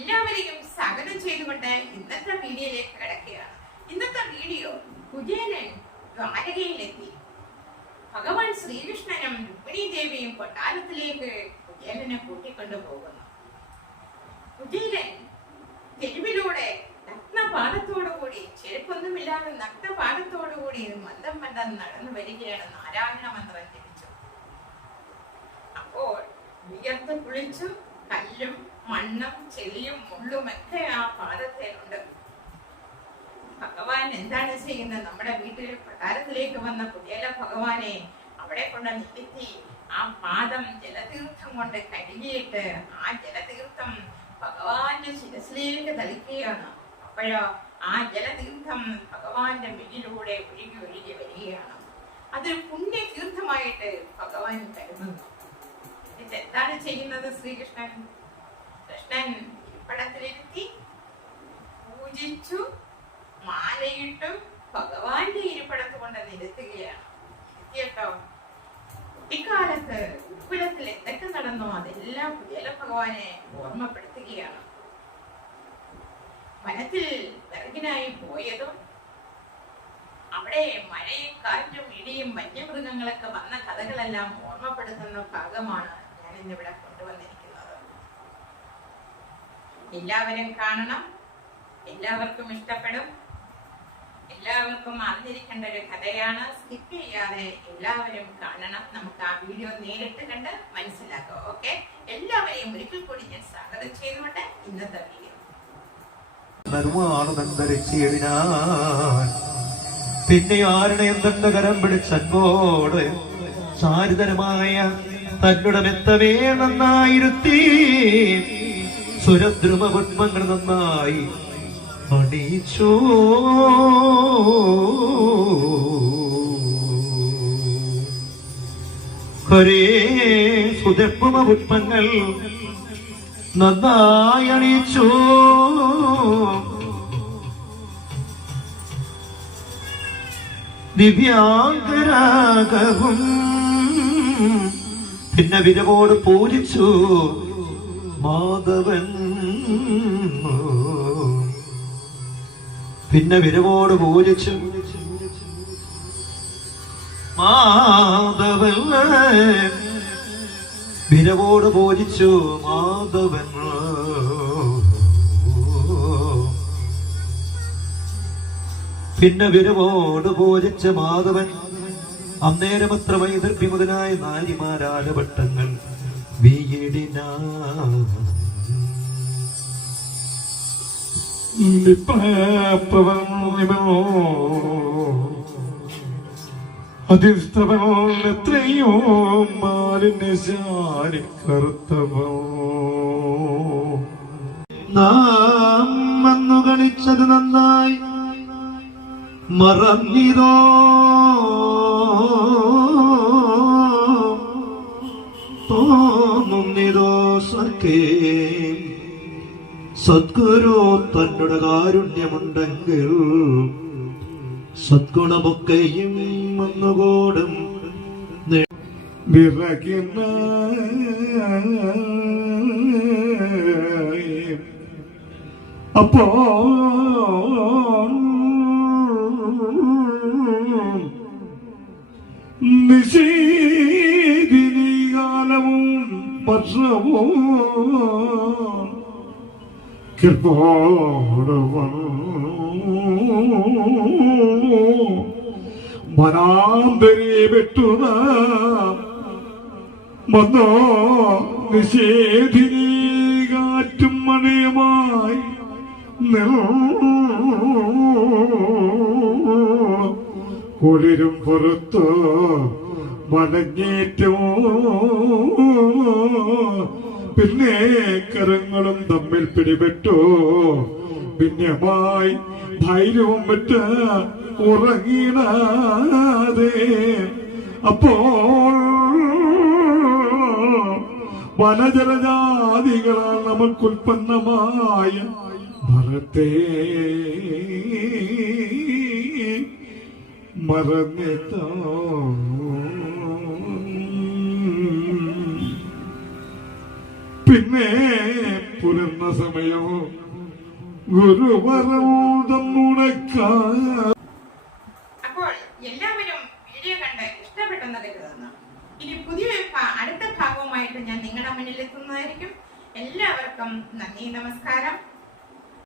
എല്ലാവരെയും സ്വാഗതം ചെയ്തുകൊണ്ട് ഇന്നത്തെ വീഡിയോയിലേക്ക് കിടക്കുകയാണ്. ഇന്നത്തെ വീഡിയോ കുചേലൻ ദ്വാരകയിലെത്തി. ഭഗവാൻ ശ്രീകൃഷ്ണനും രുക്മിണി ദേവിയും കൊട്ടാരത്തിലേക്ക് കുചേലനെ കൂട്ടിക്കൊണ്ടു പോകുന്നു. കുചേലൻ തെരുവിലൂടെ നഗ്നപാദത്തോടുകൂടി, ചെരുപ്പൊന്നുമില്ലാതെ നഗ്നപാദത്തോടുകൂടി മന്ദം മന്ദം നടന്നു വരികയാണ്. നാരായണ മന്ത്രം ജപിച്ചു. അപ്പോൾ വിയർത്ത് കുളിച്ചു. കല്ലും മണ്ണും ചെളിയും മുള്ളുമൊക്കെ ആ പാദത്തിലുണ്ട്. ഭഗവാൻ എന്താണ് ചെയ്യുന്നത്? നമ്മുടെ വീട്ടിൽ കൊട്ടാരത്തിലേക്ക് വന്ന കുചേല ഭഗവാനെ അവിടെ കൊണ്ട് നിർത്തി ആ പാദം ജലതീർത്ഥം കൊണ്ട് കഴുകിയിട്ട് ആ ജലതീർത്ഥം ഭഗവാന്റെ ശിരസിലേക്ക് തളിക്കുകയാണ്. അപ്പോഴോ ആ ജലതീർത്ഥം ഭഗവാന്റെ മെല്ലിലൂടെ ഒഴുകി ഒഴുകി വരികയാണ്. അതൊരു പുണ്യതീർത്ഥമായിട്ട് ഭഗവാൻ കരുതുന്നു. എന്താണ് ചെയ്യുന്നത്? ശ്രീകൃഷ്ണൻ ഇരിപ്പിടത്തിലിരുത്തി പൂജിച്ചു, മാലയിട്ടും ഭഗവാന്റെ ഇരിപ്പിടത്ത് കൊണ്ട് നിരത്തുകയാണ്. കേട്ടോ, കുട്ടിക്കാലത്ത് ഉപ്പിടത്തിൽ എന്തൊക്കെ നടന്നോ അതെല്ലാം കുചേല ഭഗവാനെ ഓർമ്മപ്പെടുത്തുകയാണ്. വനത്തിൽ വിറകിനായി പോയതും അവിടെ മഴയും കാറ്റും ഇടിയും വന്യമൃഗങ്ങളൊക്കെ വന്ന കഥകളെല്ലാം ഓർമ്മപ്പെടുത്തുന്ന ഭാഗമാണ് ഞാൻ ഇന്നിവിടെ കൊണ്ടുവന്നിരിക്കുന്നത്. എല്ലാവരും കാണണം, എല്ലാവർക്കും ഇഷ്ടപ്പെടും, എല്ലാവർക്കും അറിഞ്ഞിരിക്കേണ്ട ഒരു കഥയാണ്. സ്കിപ്പ് ചെയ്യാതെ എല്ലാവരും കാണണം. നമുക്ക് ആ വീഡിയോ നേരിട്ട് കണ്ട് മനസ്സിലാക്കാം. ഓക്കെ, എല്ലാവരെയും ഒരിക്കൽ കൂടി ഞാൻ സ്വാഗതം ചെയ്തുകൊണ്ട് ഇന്നത്തെ വീഡിയോ പിന്നെ ആരുടെ എന്തെന്ന കരം പിടിച്ചോട് സാരിതരമായ തന്നുടെ മെത്തവേ നന്നായിരുത്തി സുരദ്രുമ പുഷ്പങ്ങൾ നന്നായി അണിയിച്ചോ. ഹരേ സുദർഭുമ പുഷ്പങ്ങൾ നന്നായി അണിയിച്ചോ. ദിവ്യാംഗരാഗവും പിന്നെ വിരവോട് പൂജിച്ചു മാധവൻ. പിന്നെ വിരവോട് പൂജിച്ചു മാധവൻ. വിരവോട് പൂജിച്ചു മാധവൻ. പിന്നെ വിരവോട് പൂജിച്ച മാധവൻ അന്നേരമത്ര വൈദർഭ്യ മുതലായ നാരിമാരാലപട്ടങ്ങൾ വീടിനാ. അതിസ്തവനോ എത്രയോ മാലിന്യശാരി കറുത്തവോ നാം വന്നു കളിച്ചത് നന്നായി മറന്നിതോ. തോന്നുന്നിതോ സഖേ സദ്ഗുരു തന്നുടെ കാരുണ്യമുണ്ടെങ്കിൽ സദ്ഗുണമൊക്കെയും വന്നുകൂടും. വിറകിന അപ്പോ നിശീതിനി കാലവും വർഷവും മനാന്തരി വിട്ടുന വന്നോ. നിഷേധിനി കാറ്റും മണിയുമായി കുളിരും പുറത്തോ മടങ്ങേറ്റമോ. പിന്നെ കരങ്ങളും തമ്മിൽ പിടിപെട്ടോ. ഭിന്നമായി ധൈര്യവും വിട്ട് ഉറങ്ങിടാതെ അപ്പോൾ വനജലജാതികളാൽ നമുക്കുൽപ്പന്നമായ മരത്തെ മറന്നിട്ടോ. പിന്നെ പുലർന്ന സമയവും ഗുരുവരവും മുടക്കാൻ. അപ്പോൾ എല്ലാവരും വീഡിയോ കണ്ട് ഇഷ്ടപ്പെട്ടെന്ന് കരുതുന്നു. ഇനി പുതിയൊരു അടുത്ത ഭാഗവുമായിട്ട് ഞാൻ നിങ്ങളുടെ മുന്നിൽ എത്തുന്നതായിരിക്കും. എല്ലാവർക്കും നന്ദി, നമസ്കാരം.